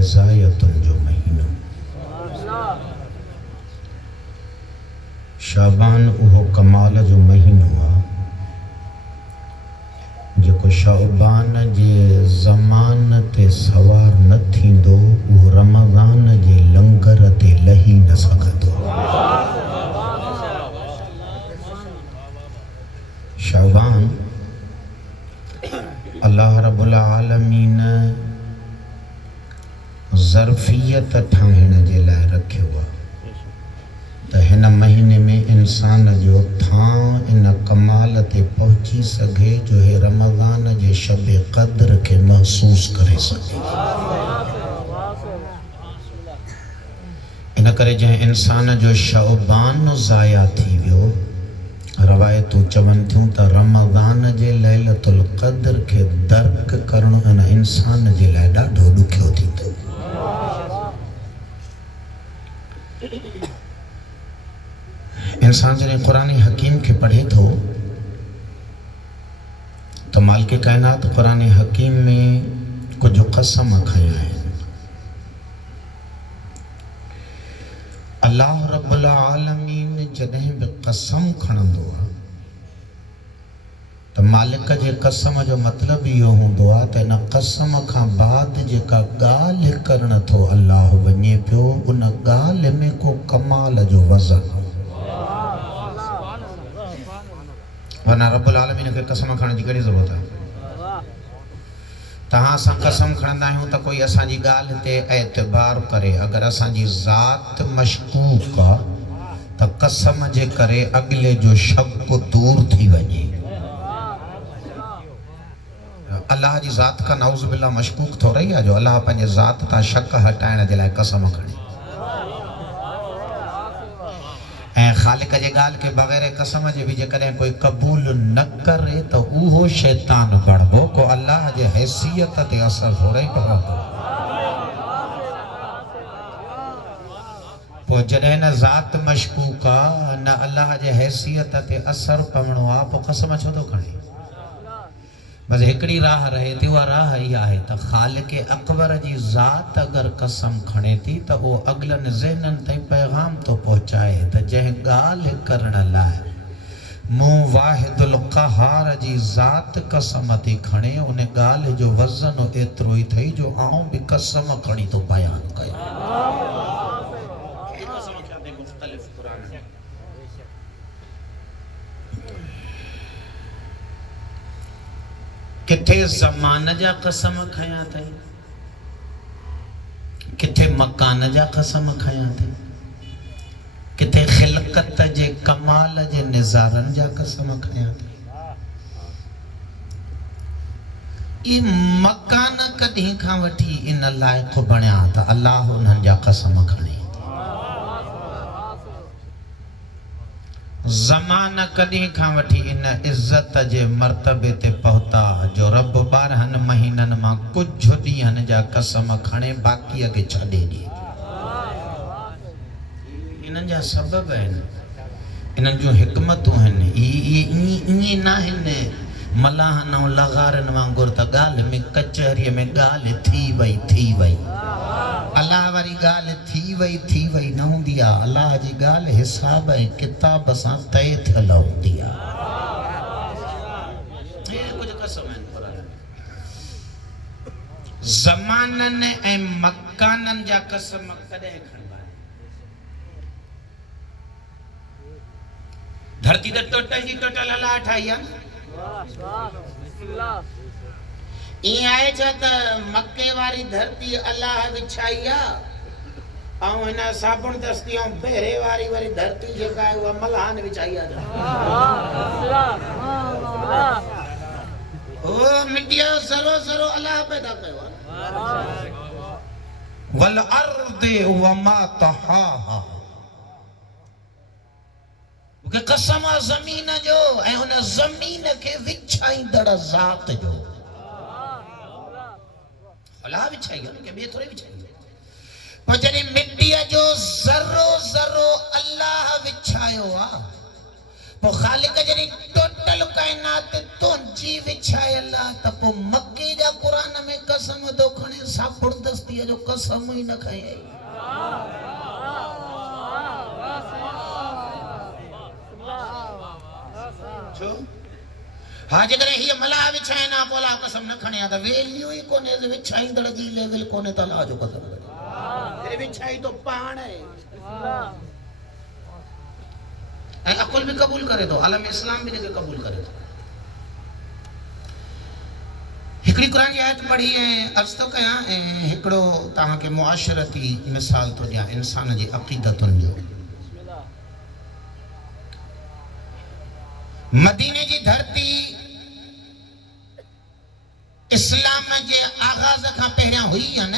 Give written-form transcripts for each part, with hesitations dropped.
विज़ायतुन जो महीनो शाबान उहो कमाल जो महीनो आहे जेको शाबान जे ज़मान ते सवार न थींदो उहो रमज़ान जे लंगर ते लही न सघंदो। शाबान अल्लाह रब्बुल आलमीन ज़र्फ़ियत ठाहिण जे लाइ रखियो आहे त हिन महीने में इंसान जो थां इन कमाल ते पहुची सघे जो हे रमज़ान जे शब क़द्र खे महसूस करे सघे। इन करे जंहिं इंसान जो शाबान ज़ाया थी वियो, रवायतूं चवनि थियूं त रमज़ान जे लैलतुल क़द्र खे दर्क करणु इन इंसान जे लाइ ॾाढो ॾुखियो थींदो। इंसान जॾहिं क़ुरान हकीम खे पढ़े थो त मालिक काइनात क़ुरान हकीम में कुझु क़सम खयां आहिनि। अल्लाह रब्बुल आलमीन जॾहिं बि क़सम खणंदो आहे त मालिक जे क़सम जो मतिलबु इहो हूंदो आहे त इन क़सम खां बाद जेका ॻाल्हि करणु थो अल्लाह वञे पियो उन ॻाल्हि में को कमाल जो वज़न, वरना रब्बुल आलमीन खे कसम खणण जी कहिड़ी ज़रूरत आहे। तव्हां असां कसम खणंदा आहियूं त कोई असांजी ॻाल्हि ते एतबार करे, अगरि असांजी ज़ात मशकूक आहे त कसम जे करे अॻिले जो शक दूर थी वञे। अल्लाह जी ज़ात खां नाउज़ बिल्लाह मशकूक थोड़ी आहे जो अल्लाह पंहिंजे ज़ात तां शक हटाइण जे लाइ कसम खणे। ऐं ख़ालिक जे ॻाल्हि के बग़ैर कसम जे बि जेकॾहिं कोई क़बूल न करे त उहो शैतान बणिबो, को अल्लाह जे हैसियत ते असर थोड़े पवंदो। पोइ जॾहिं न ज़ात मशकूक आहे न अल्लाह जे हैसियत ते असर पवणो आहे, पोइ कसम छो थो खणे? बस हिकिड़ी राह रहे थी, उहा राह इहा आहे त ख़ालिक अकबर जी ज़ात अगरि कसम खणे थी त उहो अॻिलनि ज़हननि ताईं पैगाम थो पहुचाए त जंहिं ॻाल्हि करण लाइ मूं वाहिदुल क़हार जी ज़ात कसम थी खणे उन ॻाल्हि जो वज़न एतिरो ई अथई जो आऊं बि कसम खणी थो बयान कयां। किथे ज़मान जा कसम खयां अथई, किथे मकान जा कसम खयां अथई, किथे ख़िलक़त जे कमाल जे निज़ारनि जा कसम खयां अथई। ये मकान कॾहिं खां वठी इन लाइक़ बणिया त अल्लाह उन्हनि जा कसम खणे। ज़माना कॾहिं खां वठी इन इज़्ज़त जे मर्तबे ते पहुता जो रब 12 महीननि मां कुझु ॾींहनि जा कसम खणे बाक़ीअ खे छॾे ॾिए। इन्हनि जा सबब आहिनि, इन्हनि जूं हिकमतूं आहिनि। ईअं न आहिनि मलाहनि ऐं लग़ारनि वांगुरु त ॻाल्हि में कचहरीअ में ॻाल्हि थी वई अल्लाह वारी ॻाल्हि थी वई न हूंदी आहे। अल्लाह जी ॻाल्हि हिसाब ऐं किताब सां तय थियल हूंदी आहे। कुझु कसम आहिनि ज़माननि ऐं मकाननि जा कसम कॾहिं खणबा आहिनि? धरती त टोटल अल्लाह ठाही आहे न। ईअं आहे छा त मके वारी धरती अल्लाह विछाई आहे ऐं हिन साबुण दस्ती ऐं पहिरे वारी वरी धरती जेका आहे उहा मल्हान विछाई आहे। ओ मिटीअ जो ज़रो ज़रो अल्लाह पैदा कयो आहे। वल अर्द वमा तहाहा, मूंखे कसम आहे ज़मीन जो ऐं उन ज़मीन खे विछाईंदड़ ज़ात जो। अल्लाह विछाई आहे न, के ॿिए थोरे विछाई आहे। पोइ जॾहिं मिटीअ जो ज़रो ज़रो अल्लाह विछायो आहे, पोइ ख़ालिक जॾहिं टोटल काइनात तुंहिंजी विछायल आहे त पोइ मके जा क़ुरान में कसम थो खणे साबुण दस्ती दोस्ती जो कसम ही न खाए छो हाँ जगह ही मला विछाए ना पोला कसम न खणे त वैल्यू ही कोने विछाईंदड़ जी लेवल कोने त ला जो कसम तेरे विछाई तो पाण है ऐं अकुल भी कबूल करे तो आलम इस्लाम भी जगह कबूल करे तो हिकड़ी कुरान की आयत पढ़ी है अर्ज तो कया हिकड़ो तां के मुआशरती मिसाल तो दिया इंसान जी अकीदतुन जो मदीने जी धरती इस्लाम जे आगाज का पहरिया हुई है न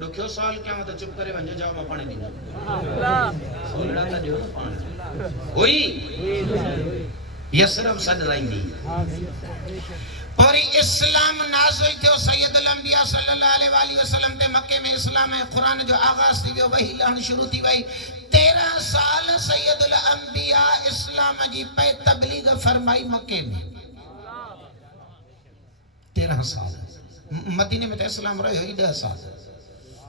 दुखियो सवाल क्या तो चुप करे वंज जाओ मां पानी दी सोलड़ा का दियो पानी हुई यसरब सद लाईंदी और इस्लाम नाज़िल थियो सैयद अल-अंबिया सल्लल्लाहु अलैहि वसल्लम ते मक्के में इस्लाम है कुरान जो आगाज थी वियो वही लहण शुरू थी वई 13 साल सैयद अल-अंबिया इस्लाम जी पे तबलीग फरमाई मक्के में 13 साल मदीने में तो इस्लाम रहो ही 10 साल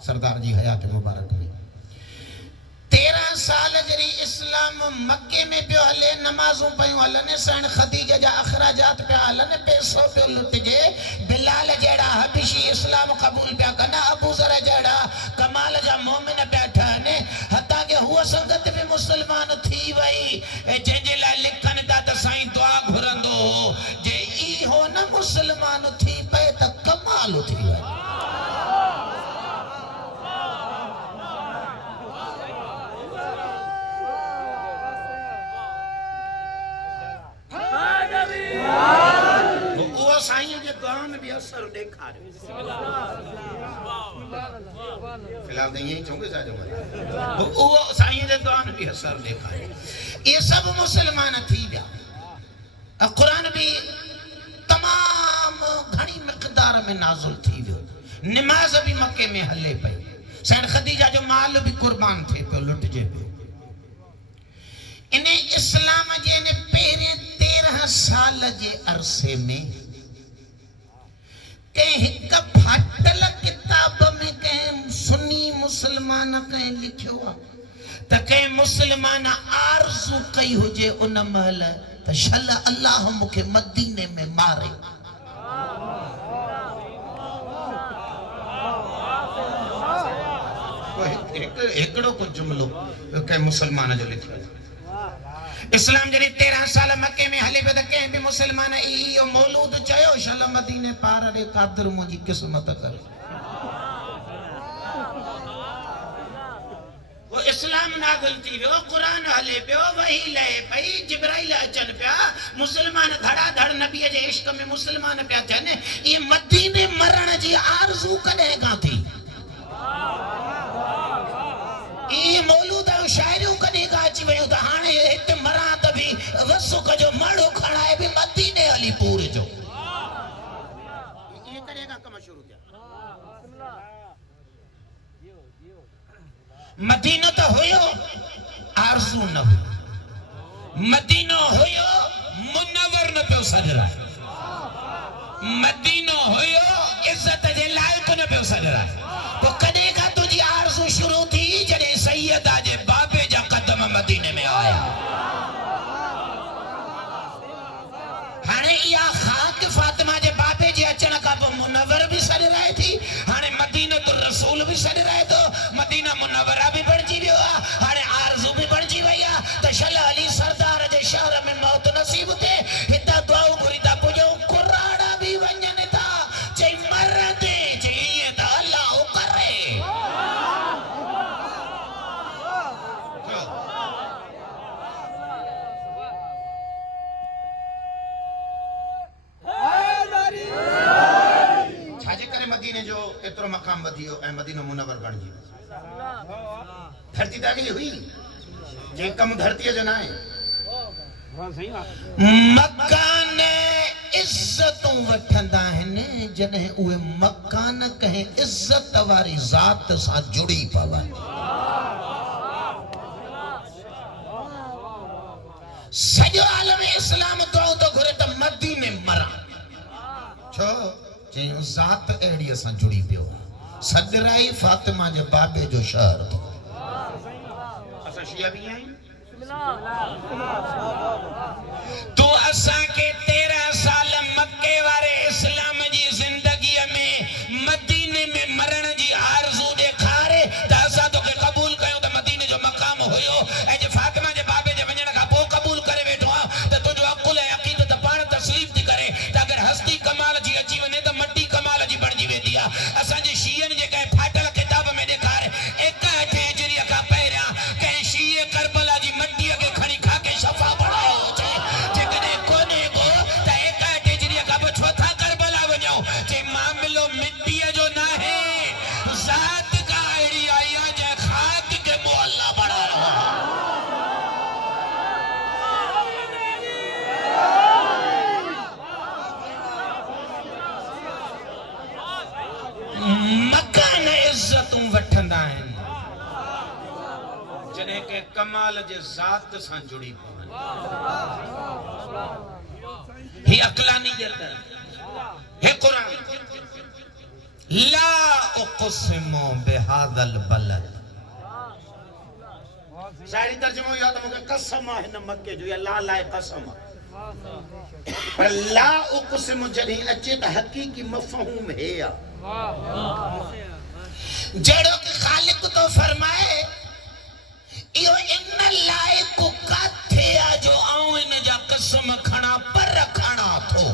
सरदार जी हयात मुबारक में 13 साल जरी इस्लाम मक्के में पियो हले नमाजों पयूं हलने सन खदीजा जा अखराजात पे हलने पैसो पे लुटजे बिलाल जेड़ा हबशी इस्लाम कबूल पिया कना अबू जर जेड़ा कमाल जा मोमिन पे ठहने हता के हुआ संगत में मुसलमान थी वई जेजे ला लिखन दा त साईं दुआ घुरंदो जे ई हो न मुसलमान थी पे त कमाल थी वई साईं जे दुआ में भी असर ॾेखारियो फिलहाल तो यही चोंगे सा जो वो साईं जे दुआ में भी असर ॾेखारियो ये सब मुसलमान थी विया कुरान भी तमाम घणी मिक़दार में नाज़िल थी वियो नमाज भी मक्के में हले पई सैयद खदीजा जो माल भी कुर्बान थे पियो लुटजे पियो इन इस्लाम जे ने पहरे 13 साल जे अरसे में एक फाटल किताब में के सुन्नी मुसलमान के लिखियो त के मुसलमान आरज़ू कई हुजे उन महल त शल अल्लाह मुखे मदीने में मारे एकड़ो को जुमलो के मुसलमान जो लिखियो इस्लाम जरी 13 साल मक्के में हले पे के भी मुसलमान इयो मौलूद चयो शल मदीने पार रे कादर मुजी किस्मत कर वो इस्लाम नाज़िल थी वो कुरान हले पे वही ले भई जिब्राइल अचन पिया मुसलमान धड़ा धड़ नबी जे इश्क में मुसलमान पिया थने ये मदीने मरण जी आरज़ू कदे का थी ये मौलूद शायरियों कदे का अची वयो त हाने हिते मरा त भी वसु कजो माड़ो खणाए भी मदीने हली पूर जो ये करेगा कम शुरू किया मदीनो तो होयो आरज़ू न हो मदीनो होयो मुनव्वर न पियो सजरा मदीनो होयो इज्जत जे लायक न पियो सजरा तो कदे का तुझी आरज़ू शुरू थी जड़े सैयदा जे बाबे जा कदम मदीने में आया हाने या खाक फातिमा जे बाबे जे अचण का मुनव्वर भी सड़ रही थी हाने मदीना तो रसूल भी सड़ रहे तो मदीना मुनव्वरा भी बढ़जी वियो हाने आरज़ू भी बढ़जी वया त शल अली सरदार जे शहर में मौत नसीब थे हिता दुआ घुरी ता पुजो कुराड़ा भी वञन था चई मरदे चई त अल्लाह करे मदीने जो एतरो मकाम वधियो ए मदीनो मुनव्वर बन गयो धरती तागी हुई जे कम धरती जो ना है मकान इज्जतों वठंदा हन जने उए मकान कहे इज्जत वारी जात सा जुड़ी पवा सजो आलम इस्लाम तो घुरे छो चई ज़ात अहिड़ी असां जुड़ी पियो सदराई फातिमा जे बाबे जो शहर थो असां शिया भी आहियूं तो असां के 13 साल मक्के वारे इस्लाम जी जिंदगीअ में मदीने में मरण जी आरज़ू ॾेखारे त असां तोखे क़बूल कयूं त मदीने जो मक़ाम हुयो ऐं जे फातिमा जे बाबे जे वञण खां पोइ क़बूल करे वेठो आहे त तुंहिंजो अक़ुल ऐं अक़ीदत पाण तस्लीम थी करे त अगरि हस्ती कमाल जी अची वञे त मटी कमाल जी बणिजी वेंदी आहे असांजे शीयनि जे कंहिं फाटल किताब में ॾेखारे 61 हिजरीअ खां पहिरियां कंहिं शीए करबला जी मटीअ खे खणी खाके शफ़ा बणायो हुजे जेकॾहिं कोन्हे को त 61 हिजरीअ खां पोइ छो था करबला वञो जे मामिलो मिटीअ जो न आहे ज़ात का अहिड़ी आई आहे जंहिं ख़ाक खे मुअल्ला बणायो मकान इज्जतूं वठंदा आहिनि जॾहिं के कमाल जे ज़ात सां जुड़ी पवनि ही अक़लानियत हे क़ुरान ला उक़सिमु बिहादल बलद शायरी तर्जुमो या तो मूंखे कसम आहे हिन मके जो या ला लाए कसम पर ला उक़सिमु जॾहिं अचे त हक़ीक़ी मफ़हूम हे आहे जड़ो के खालिक तो फरमाए इहो इन लाइक़ काथे आ जो आऊं इन जा कसम खणा पर खणा थो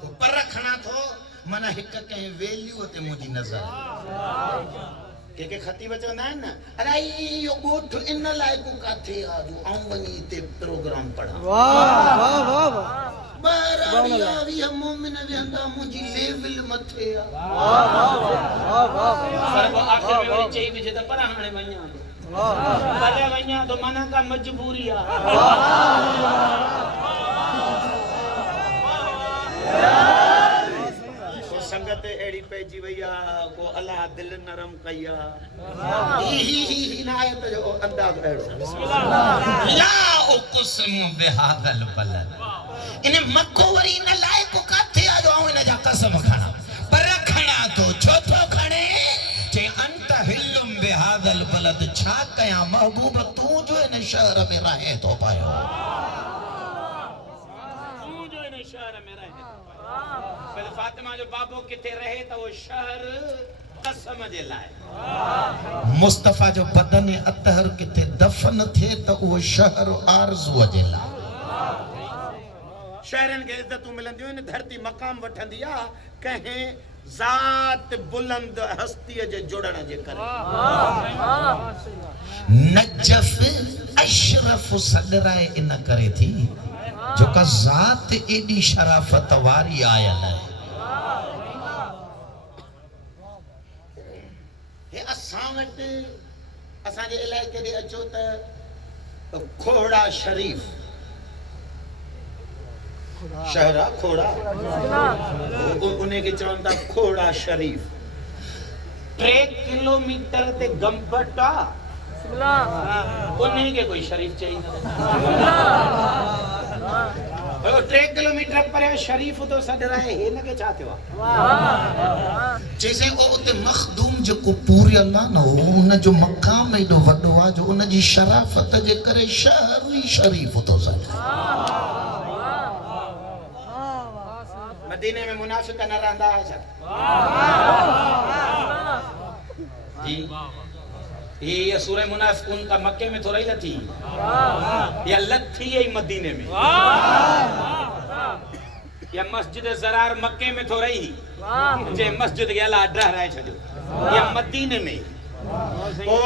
तो पर खणा थो माना हिक कंहिं वैल्यू ते मुंहिंजी नज़र के खतीब चवंदा आहिनि न अरे इहो ॻोठ इन लाइक़ काथे आ जो आऊं वञी हिते प्रोग्राम पढ़ां वाह वाह वाह वाह बरारिया मोमिन वेंदा मुंहिंजी लेवल मथे आ वाह वाह वाह पर वो आखिर में वरी चई विझे त पर हाणे वञा वाह भले वञा तो माना का मजबूरी आ को संगत एड़ी पेजी वई आ को अल्लाह दिल नरम कई आ ही नायत जो अंदाज एड़ो बिस्मिल्लाह ला उक़सिमु बिहादल बलद इन मक्को वरी न लाइक़ काथे आ जो आऊं इन जा कसम खणा पर खणा तो छो थो खणे जे अंत हिलुम बिहादल बलद छा कया महबूब तू जो इन शहर में रहे तो पायो तू जो इन शहर में रहे पर फातिमा जो बाबो किथे रहे त वो शहर कसम जे लाए मुस्तफा जो बदन अतहर किथे दफन थे त वो शहर आरज़ू जे लाए शहरन के इज्जतूं मिलंदियूं आहिनि धरती मकाम वठंदी आहे कंहिं ज़ात बुलंद हस्तीअ जे जुड़ण जे करे नजफ अशरफ सदराए इन करे थी जो का ज़ात एडी शराफत वारी आयल है हे असां वटि असांजे इलाइक़े ॾे अचो त खोड़ा शरीफ शहरा खोड़ा उन्हें के चवंदा खोड़ा शरीफ 3 किलोमीटर ते गंबटा उन्हें के कोई शरीफ चाहिए 3 किलोमीटर पर शरीफ तो सदरा है हे न के चाहते हो जैसे ओ उते मखदूम जो को पूरे अल्लाह न उन जो मकाम एडो वडो आ जो उन जी शराफत जे करे शहर ही शरीफ तो सदरा मदीने में मुनाफिक न रहंदा है जी ये सूरह मुनाफिकून का मक्के में थोड़ा ही लथी या लथी है मदीने में या मस्जिद ज़रार मक्के में थोड़ा ही जे मस्जिद के अला अड्रा रहे छो या मदीने में वो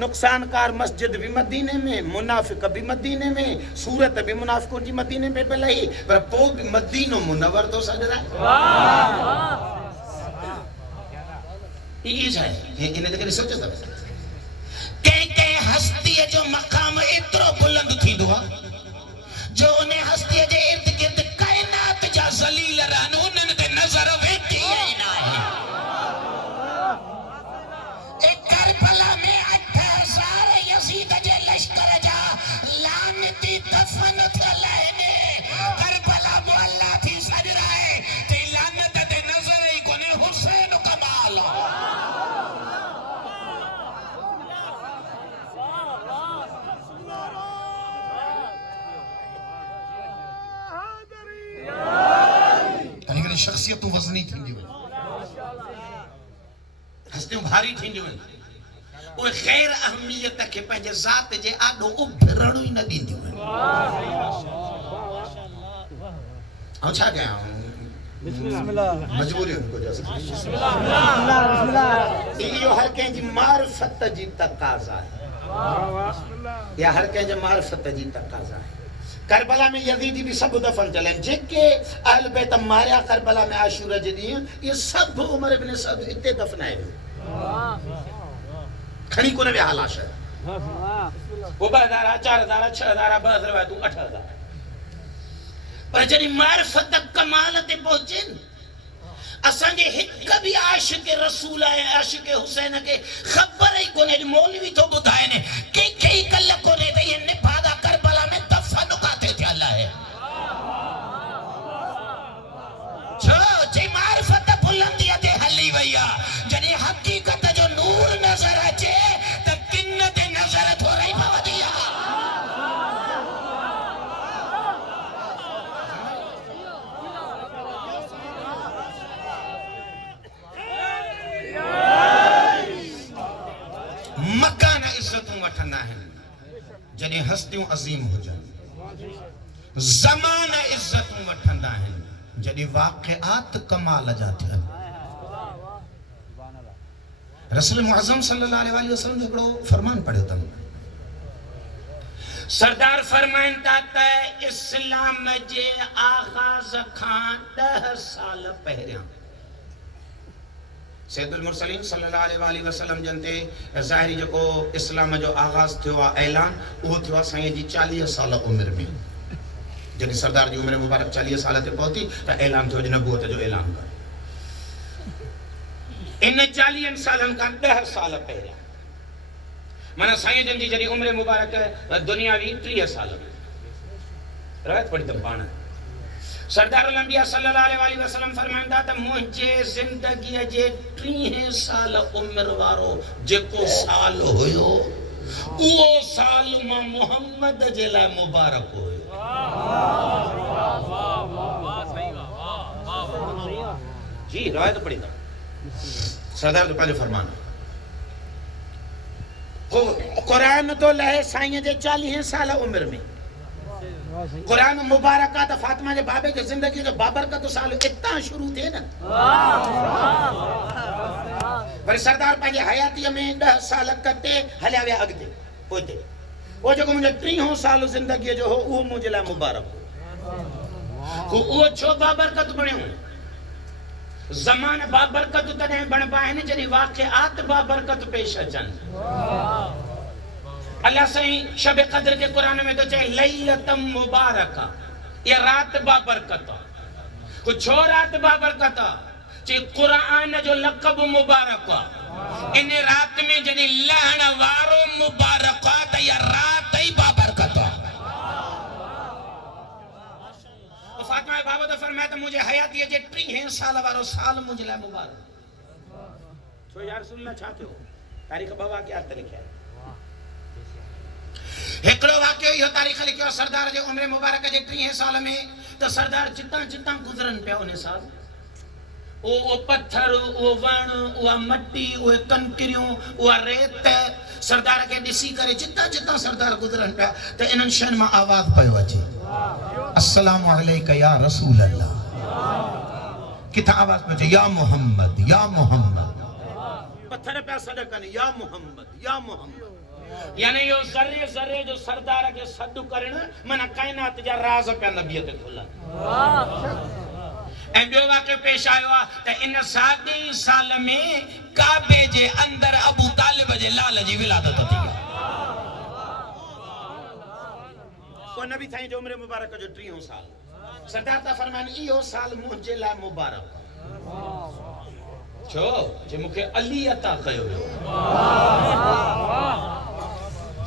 नुकसानकार मस्जिद भी मदीने में मुनाफिक भी मदीने में सूरत भी मुनाफिकों जी मदीने में पहले ही पर पो भी मदीनो मुनव्वर तो सजरा ये है इन्हें तो सोचो तब के हस्ती जो मकाम इतरो बुलंद थी दुआ जो उन्हें हस्ती जे इर्द गिर्द कायनात जा जलील रहन उन्हनि ते नजर वेठी ही ना है एक करबला में 8000 यजीद जे लश्कर जा लानती दफन थियल आहिनि हस्तियूं वज़नी थींदियूं हस्तियूं भारी थींदियूं उहे ग़ैर अहमियत खे पंहिंजे ज़ात जे आॾो उभिरण ई न ॾींदियूं ऐं छा कयां मजबूरियूं इहो हर कंहिंजी मारिफत जी तक़ाज़ा आहे या हर कंहिंजे मारिफत जी तक़ाज़ा आहे करबला में यज़ीदी भी सब दफन चलन जेके अहल बैत मारिया करबला में आशूरा जे ॾींहुं ये सब उमर इब्न सद इते दफनाए वियो खणी कोन विया लाश वो 2000 4000 6000 2000 8000 पर जॾहिं मारिफत कमाल ते पहुचनि असांजे हिक बि आशिक रसूल ऐं आशिक हुसैन खे ख़बर ई कोन्हे मौलवी थो ॿुधाइनि कंहिंखे ई कल्ह कोन्हे त इहे निभागा करबला में दफ़न काथे थियल आहे छो जे मारिफत बुलंदीअ ते हली वई आहे जॾहिं हक़ीक़त जो नूर नज़र अचे त किन ते नज़र थोरी पवंदी आहे मकान इज्जतूं वठंदा आहिनि जॾहिं हस्तियूं अज़ीम हुजनि ज़मान इज्जतूं वठंदा आहिनि जॾहिं वाक़िआत कमाल जा थियनि रसूल मुअज़्ज़म सल्लल्लाहु अलैहि वसल्लम हिकिड़ो फरमान पढ़ियो अथनि सरदार फरमाइनि था त इस्लाम जे आगाज़ खां 10 साल पहिरियां सैयदुल मुरसलीन सल्लल्लाहु अलैहि वसल्लम जनते ज़ाहिरी जेको इस्लाम जो आगाज़ थियो आहे ऐलान उहो थियो आहे साईं जी 40 साल उमिरि में जॾहिं सरदार जी उमिरि मुबारक 40 साल ते पहुती त ऐलान थियो नबूअत जो ऐलान कर इन 40 सालनि खां 10 साल पहिरियां माना साईं जन जी जॾहिं उमिरि मुबारक दुनियावी 30 साल रायत पढ़ी त पाण सरदार अंबिया सल्लल्लाहु अलैहि वसल्लम फरमाईंदा त मुंहिंजे ज़िंदगीअ जे 30 साल उमिरि वारो जेको साल हुयो उहो साल मां मोहम्मद जे लाइ मुबारक हुयो जी रायत पढ़ी त सरदार जो पंहिंजो फरमान हो कुरान तो लहे साईं जे 40 साल उमिरि में कुरान मुबारक त फातिमा जे बाबे जे ज़िंदगी जो बाबरकत साल इतां शुरू थिए न वरी सरदार पंहिंजे हयातीअ में 10 साल कटे हलिया विया अॻिते पोइते उहो जेको मुंहिंजो 30 साल ज़िंदगीअ जो हो उहो मुंहिंजे लाइ मुबारक हो उहो छो बाबरकत बणियो ज़मान बाबरकत तॾहिं बणिबा आहिनि जॾहिं वाक़िआत बाबरकत पेश अचनि अल्लाह साईं शब क़द्र के कुरान में तो चए लैलतम मुबारका ये रात बाबरकत को छो रात बाबरकत चे कुरान जो लक़ब मुबारक इन रात में जॾहिं लहण वारो मुबारक त ये रात ही बाबरकत फातिमा बाबा तो फरमाया त मुझे हयाती जे 30 साल वारो साल मुझे लाइ मुबारक छो यार सुनना चाहते हो तारीख बाबा क्या लिखिया हिकिड़ो वाक़ियो इहो तारीख़ लिखियो सरदार जे उमिरि मुबारक जे 30 साल में त सरदार जितां जितां गुज़रनि पिया उन साल उहो पत्थर उहो वण उहा मट्टी उहे कंकरियूं उहा रेत सरदार खे ॾिसी करे जितां जितां सरदार गुज़रनि पिया त इन्हनि शयुनि मां आवाज़ पियो अचे अस्सलामु अलैका या रसूल अल्लाह किथां आवाज़ पियो अचे या मोहम्मद पत्थर पिया सॾ कनि या मोहम्मद यानी यो ज़र्रे ज़र्रे जो सरदार के सदु करण माना कायनात जा राज पे नबी ते खुला ऐं ॿियो वाक़ियो पेश आयो आहे त इन 7 साल में काबे जे अंदर अबू तालिब जे लाल जी विलादत थी को नबी साईं जो उमिरि मुबारक जो 30 साल सरदार ता फरमाइनि इहो साल मुंहिंजे लाइ मुबारक छो जे मूंखे अली अता कयो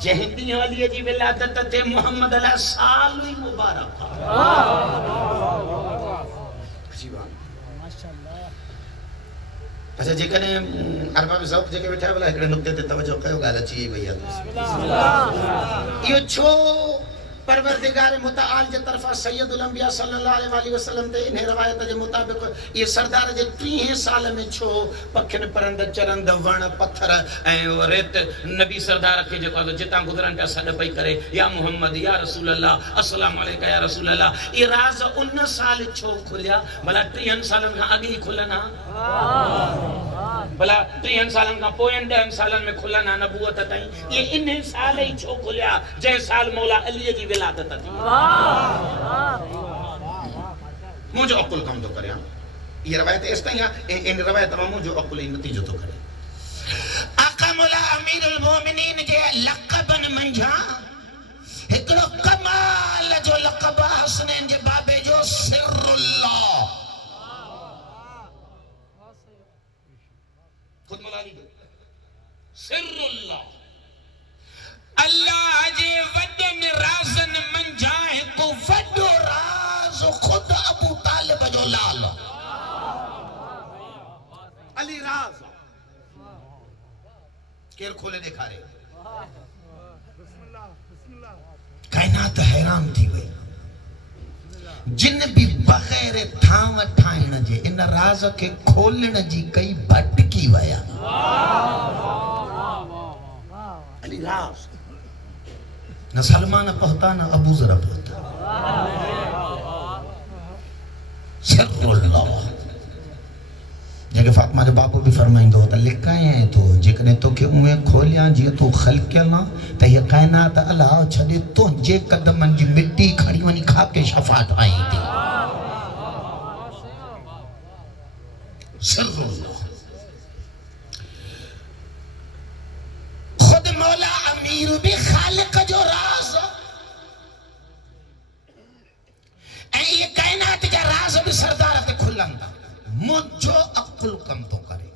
जंहिं ॾींहुं अलीअ जी विलादत ते मोहम्मद अलाह साल ई मुबारक अच्छा जेकॾहिं अरबाब ज़ौक़ जेके वेठा भला हिकिड़े नुक़्ते ते तवजो कयो ॻाल्हि अची वई आहे इहो छो پروردگار متعال جے طرفا سید الانبیاء صلی اللہ علیہ وسلم تے انہیں روایت جے مطابق یہ سردار جے 30 سال میں چھو پکھن پرند چرند وण پتھر ریت نبی سردار کے جو جتاں گزرن پہ سڈ پئی کرے یا محمد یا رسول اللہ السلام علیکم یا رسول اللہ یہ راز 19 سال چھو کھلیا بھلا 30 سالن کا اگے کھلنا بھلا 30 سالن کا پوئن 10 سالن میں کھلنا نبوت تائیں یہ انہیں سال ہی چھو کھلیا جے سال مولا علی جی ولادت تھی مجھے عقل کم تو کریا یہ روایت اس طرح ان روایت میں مجھے عقل نتیجہ تو کرے آقا مولا امیر المومنین جے لقبن منجھا ہکڑو کمال جو لقب حسنین جے بابے جو سر اللہ خود مولا علی سر اللہ اللہ جے وڈن رازن منجھا ہکو وڈو راز خود ابو طالب جو لال علی راز کیر کھولے دکھا رہے کائنات حیران تھی ہوئی جن بھی بغیر تھاں ٹھائن جے ان راز کے کھولن جی کئی بھٹ کی ویا علی راز نہ سلمان پہتا نہ ابو ذر پہتا سر اللہ جگہ فاطمہ جو باپو بھی فرمائیں دو تا لکھائیں ہیں تو جکنے تو کہ انہیں کھولیاں جی تو خلقیاں تا یہ کائنات اللہ چھڑے تو جے قدمن جی مٹی کھڑی ونی کھا کے شفاعت آئی تھی سر اللہ خود مولا امیر بھی خالق جو راز یہ کائنات کا راز بھی سردارت کھلن دا مجھو عقل کم تو کرے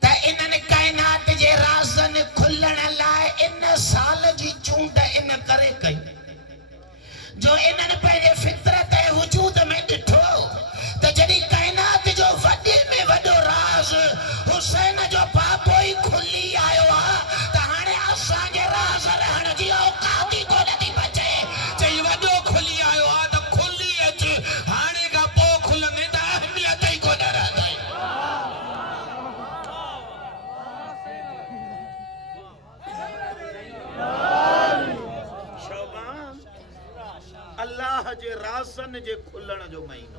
تا انہاں نے کائنات جے رازن کھلن لائے ان سال جی چونڈ ان کرے کئی جو انہاں نے پہلے فطرت وجود میں ڈٹھو تا جڑی کائنات جو وڈی میں وڈو راز حسین جو پاپوئی کھلی آئے ہوا تا ہانے آسان جے راز رہن جی اوقاتی کو نتی بچے چاہی وڈو کھلی آئے ہوا تا کھلی اچ ہانے کا پو کھلنے تا اہمیت ہی کو نہ رہ گئی شعبان اللہ جے رازن جے کھلن جو مہینہ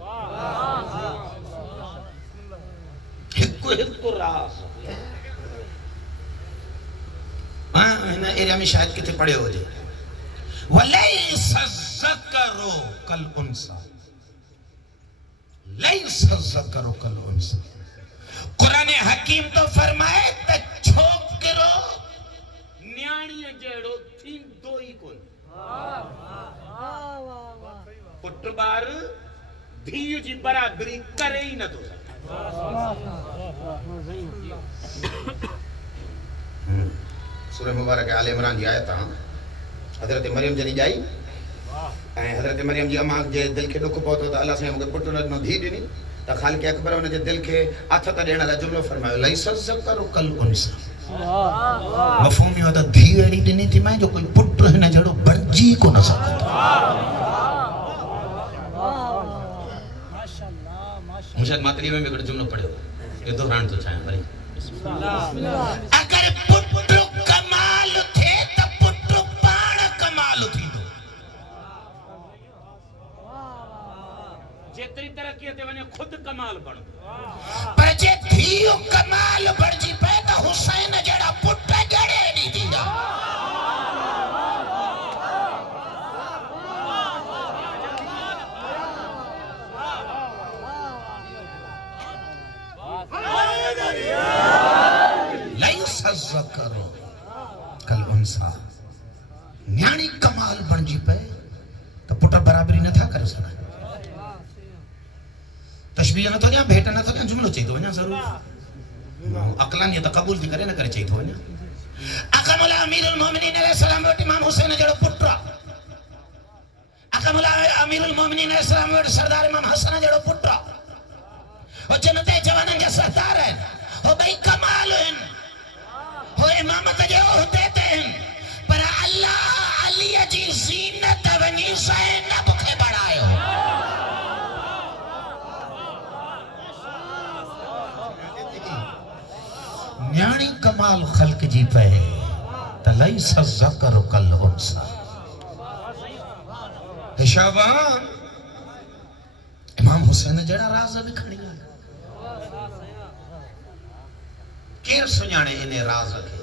ہکو راز ہاں ایریا میں شاید کتے پڑے ہو جائے وَلَيْسَ الذَّكَرُ كَالْأُنْثَى لَيْسَ الذَّكَرُ كَالْأُنْثَى قرآن حکیم تو فرمائے تا چھوکرو نیانی جیڑو تھی دو ہی کون پٹر بار دھیو جی برابری کرے ہی نہ دو سورہ مبارک آل عمران جی آیت حضرت مریم جنی جائی حضرت مریم جی اماں جے دل کے ڈکھ پہتو تا اللہ سے مجھے پٹو نہ دھی ڈنی تا خالق اکبر انہیں جے دل کے آتھا تا دینا دا جملہ فرمائے لیس الذکر کالانثی مفہومی ہوتا دھی ویڑی ڈنی تھی میں جو کوئی پٹر ہے نہ جڑو بڑجی کو نہ سکتا مجھے ماتری میں بھی جملہ پڑھے ہو یہ دوران تو چاہیں بھائی اگر پٹر کمال تھے تو پٹر پان کمال تھی دو جتری ترقی ہے ونے خود کمال بڑھ پر جے دھیو کمال بڑھ جی پہ تو حسین جڑا پٹر جڑے نہیں دی دا لیس الذکر کالانثی نیانی کمال بن جی پہ تو پٹر برابری نہ تھا کر سکا تشبیہ نہ تو جہاں بھیٹا نہ تو جہاں جملو چاہیے تو جہاں ضرور اقلان یہ تقبول دی کرے نہ کرے چاہیے تو جہاں آقا مولا امیر المومنین علیہ السلام ویٹ امام حسین جڑو پٹرا آقا مولا امیر المومنین علیہ السلام ویٹ سردار امام حسن جڑو پٹرا اور جنت جوانن جا سردار ہے وہ بھئی کمال ہیں وہ امامت جو ہوتے ہیں پر اللہ علی جی زینت و वञी ज़ैनब खे बणायो। न्याणी कमाल ख़ल्क़ जी पए त लैस ज़कर कल उन्सा। शाबान इमाम हुसैन जड़ा राज भी खणी आया। केर सुञाणे इन राज खे?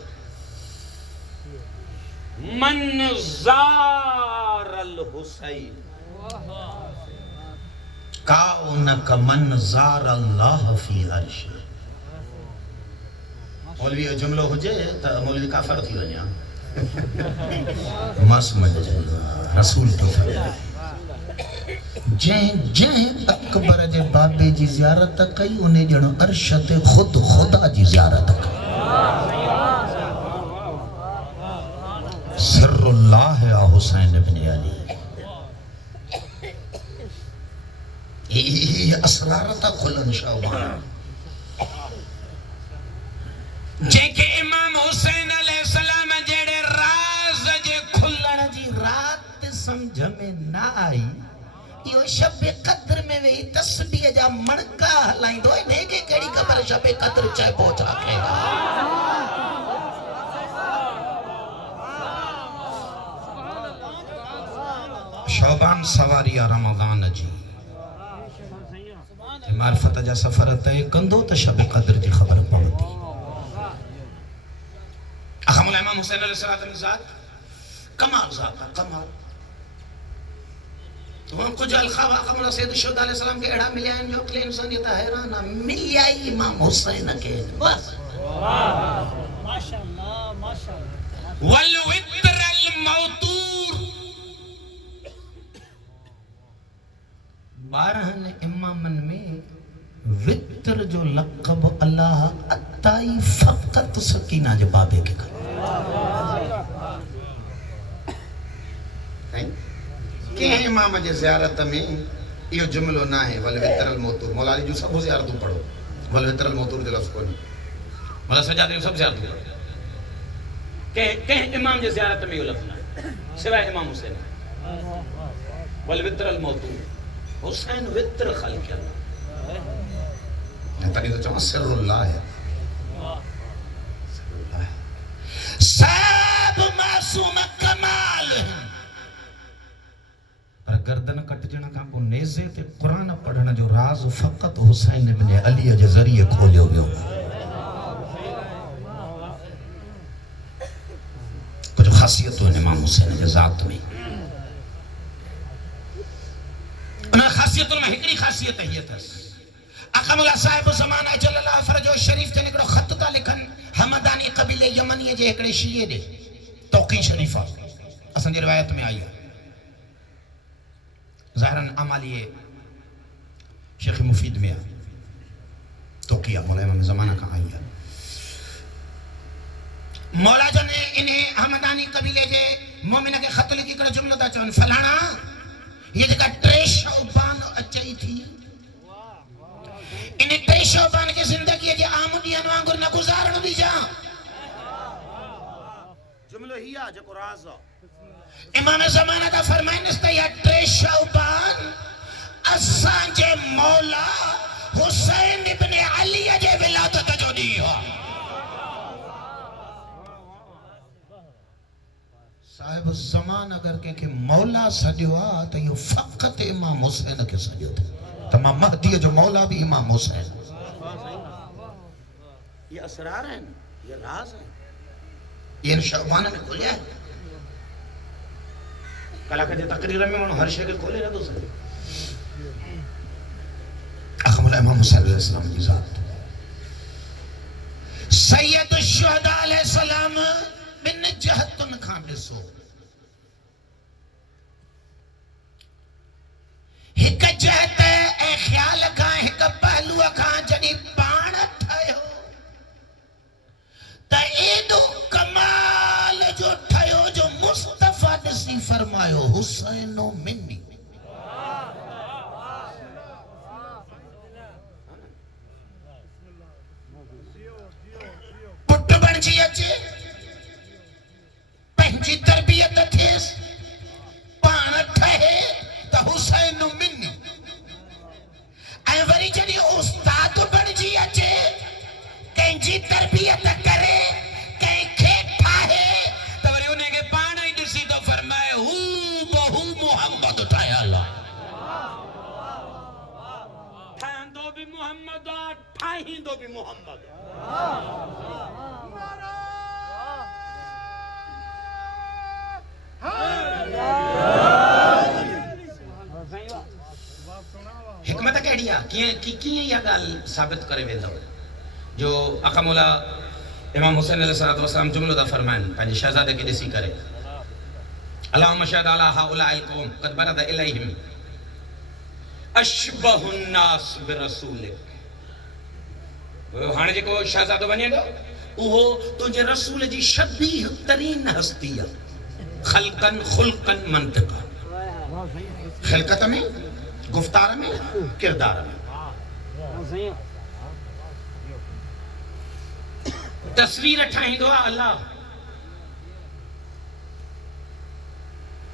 मन ज़ार अल हुसैन का उनक मन ज़ार अल्लाह फी अर्श। मौलवी जो जुमलो हुजे त मौलवी काफर थी वञा। मां समझ रसूल तो जंहिं अकबर जे बाबे जी ज़ियारत कई उन ॼणो अर्श ते खुद खुदा जी ज़ियारत कई। सिर्रुल्लाह या हुसैन इब्न अली। ये असरार था खुलन शाबान। जेके इमाम हुसैन अलैहिस्सलाम जेड़े राज जे खुलण जी रात समझ में ना आई। यो शब कद्र में वे तस्बीह जा मणका हलाइंदो ने के केड़ी खबर शब कद्र चाहे पहुंचा के। शोबान सवारिया रमज़ान जी मार्फत जा सफर तय कंदो त शब कद्र जी खबर पवंदी। अखमुल इमाम हुसैन अलैहिस्सलाम ज़ात कमाल ज़ात कमाल। तो कुछ अलखावा अखमुल सैयद शुहदा अलैहिस्सलाम के एड़ा मिलिया जो क्ले इंसानियत हैरान मिलिया इमाम हुसैन के बस। माशाअल्लाह माशाअल्लाह। वल वित्र अल मौतूर 12 इमामन में वित्र जो लक़ब अल्लाह अताई फ़क़त सकीना जे बाबे के कर। के इमाम जे ज़ियारत में यो जुमलो ना है वल वित्र अल मौतूर। मौलाली जो सब ज़ियारतूं पढ़ो वल वित्र अल मौतूर जो लफ्ज़ कोनी मला सजादे सब ज़ियारतूं पढ़ो। के इमाम जे ज़ियारत में यो लफ्ज़ ना सिवाय इमाम हुसैन। वल वित्र अल मौतूर हुसैन वित्र खल्क़ अल्लाह। तभी तो चमा सिर्रुल्लाह है। सब मासूम कमाल पर गर्दन कटजण खां पोइ नेज़े ते कुरान पढ़ण जो राज़ फ़क़त हुसैन इब्न अली जे ज़रिए खोलियो वियो। कुछ ख़ासियतूं आहिनि इमाम हुसैन जे ज़ात में। उन ख़ासियतुनि में हिकिड़ी ख़ासियत हीअ अथसि। अक़मुल्लाह साहिब ज़माना जल्लल्लाहु फ़रजो शरीफ़ ते हिकिड़ो ख़त था लिखनि हमदानी क़बीले यमनीअ जे हिकिड़े शीए ॾे तौक़ी शरीफ़ा असांजी रिवायत में आई आहे। ज़ाहिरन अमालिए शेख मुफीद में आहे तौक़ी मौला इमाम ज़माना खां आई आहे। मौला जन इन हमदानी क़बीले जे मोमिन खे ख़त लिखी करे जुमलो था चवनि फलाणा ये जेका टे शौबान अचई थी इन टे शौबान के ज़िंदगी जे आम ॾींहनि वांगुरु न गुज़ारण ॾिजा। जुमलो ही आहे जेको राज़ आहे। इमाम ज़माना दा फरमाइनिस त या टे शौबान असांजे मौला हुसैन इब्न अली जे विलादत जो ॾींहुं आहे। साहिब ज़मान अगर कंहिंखे मौला सॼो आहे त इहो फ़क़त इमाम हुसैन खे सॼो अथई। तमाम महदीअ जो मौला भी इमाम हुसैन। ये असरार हैं, ये राज हैं, ये शौबान में खोलिया है। कला के तकरीर में हर शे के खोले ना दूसरे। अखमुल इमाम हुसैन अलैहिस्सलाम की ज़ात सैयद शुहदा अलैहिस्सलाम बिन जहतुन खां ॾिसो हिक जहत ऐं ख़्याल खां हिक पहलूअ खां जॾहिं पाण ठहियो त एॾो कमाल जो ठहियो जो मुस्तफ़ा ॾिसी फरमायो हुसैनो मिन्नी। पुट बणिजी अचे पंहिंजी तरबियत थिएसि पाण ठहे कंहिंजी तरबियत करे कंहिंखे ठाहे त वरी उन खे पाण ई ॾिसी थो फरमाए हू बहु मोहम्मद ठाहियल ठहंदो बि मोहम्मद आहे ठाहींदो बि मोहम्मद हिकमत कहिड़ी आहे कीअं इहा ॻाल्हि साबित करे वेंदव जो आका मौला इमाम हुसैन अलैहिस्सलाम जुमलो था फरमाइनि पंहिंजे शहज़ादे खे ॾिसी करे अल्लाहुम्म शहद अला हाउलाइल क़ौम क़द बरद इलैहिम अशबहु अन्नास बिरसूलिक हाणे जेको शहज़ादो वञे थो उहो तुंहिंजे रसूल जी शबीह तरीन हस्ती आहे खल्कन खुल्कन मंतिक़ा खिलकत में गुफ्तार में किरदार में तस्वीर ठाहींदो आहे अल्लाह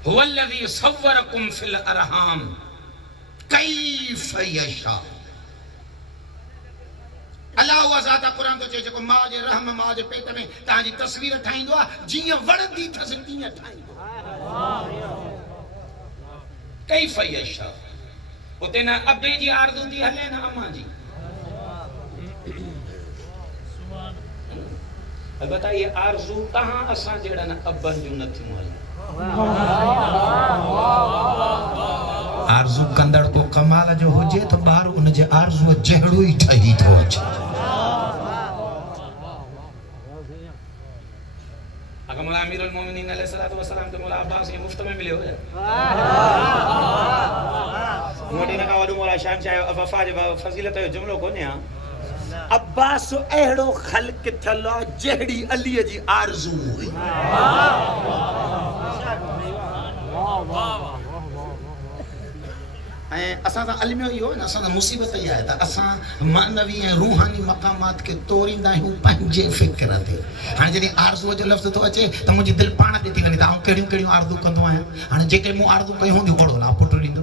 हुवल्लज़ी सव्वरकुम फिल अरहाम कैफ यशा अल्लाह उहा ज़ात क़ुरान तो चए जेको मां जे रहम मां जे पेट में तव्हांजी तस्वीर ठाहींदो आहे जीअं वणंदी अथसि तीअं ठाहींदो कैफ यशा उते न अबे जी आरज़ू थी हले न अम्मा जी अलबत्ता ये आरज़ू तहां असां जहिड़ा न अबनि जूं नथियूं हलनि आरज़ू कंदड़ को कमाल जो हुजे तो ॿार उन जे आरज़ू जहिड़ो ई ठही थो अचे अगर मौला अमीरुल मोमिनीन अलैहिस्सलातु वस्सलाम के मौला अब्बास ये मुफ्त में मिले हो मोटी न का वडू मौला शहंशाह वफा जे फजीलत जो जुमलो कोने आ अब्बास अहिड़ो ख़ल्क़ थियल जहिड़ी अलीअ जी आरज़ू हुई ऐं असां सां अलमियो इहो न असां सां मुसीबत इहा आहे त असां मानवी ऐं रूहानी मक़ामात खे तोड़ींदा आहियूं पंहिंजे फ़िक्र ते हाणे जॾहिं आरज़ूअ जो लफ़्ज़ थो अचे त मुंहिंजी दिलि पाण ॾिठी वञे त आउं कहिड़ियूं कहिड़ियूं आरज़ू कंदो आहियां हाणे जेके मूं आरज़ू कयूं हूंदियूं ओड़ो ला पुटु ॾींदो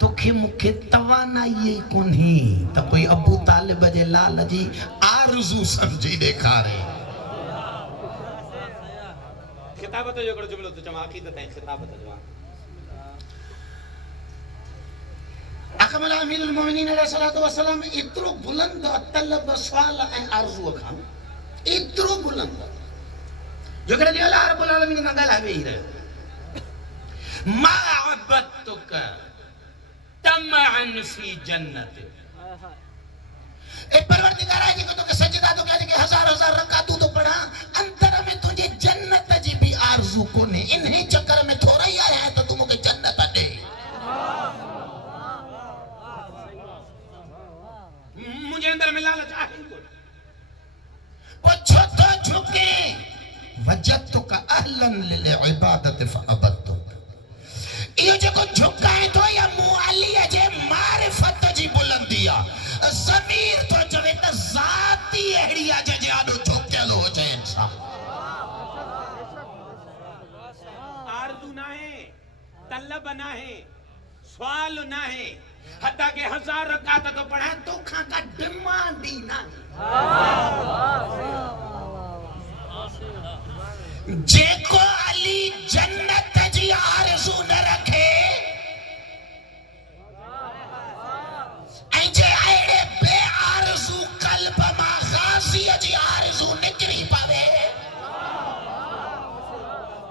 तोखे मूंखे तवानाई ई कोन्हे त कोई अबू तालिब जे लाल जी आरज़ू सम्झी ॾेखारे खिताबत जो हिकिड़ो जुमलो थो चवां अक़ीदत ऐं खिताबत जो आका मौला अमीरुल मोमिनीन अलैहिस्सलातु वस्सलाम एतिरो बुलंद तलब सवाल ऐं आरज़ूअ खां एतिरो बुलंद जो कॾहिं अल्लाह रब्बुल आलमीन सां ॻाल्हाए वेही रहियो मा अबदतुक तमअन फी जन्नत ए परवरदिगार आहे जेको तोखे सजदा तो कहे कि हज़ार हज़ार रकातूं तो पढ़ा अंदर में तुझे जन्नत जी भी आरज़ू कोने इन्हे चक्कर में थोड़ा ही आया है तो तू मूंखे जन्नत दे मुझे अंदर में लालच आहे पुछो तो झुके वजदतुक अहलन लिल इबादत फअबदतुक इहो जेको झुकाए थो या मुआलिया जे मारिफत जी बुलंदी आहे ज़मीर तो चवे त ज़ात ई अहिड़ी आहे जंहिंजे आॾो झुकियल हुजे इंसान आरज़ू न आहे तलब न आहे सवाल न आहे हता के हज़ार रकात तो पढ़ा तोखां का डिमांड ई न जेको अली जन्नत जी आरज़ू न रखे ऐं जे अहिड़े बे आरज़ू क़ल्ब मां ग़ाज़ीअ जी आरज़ू निकिरी पवे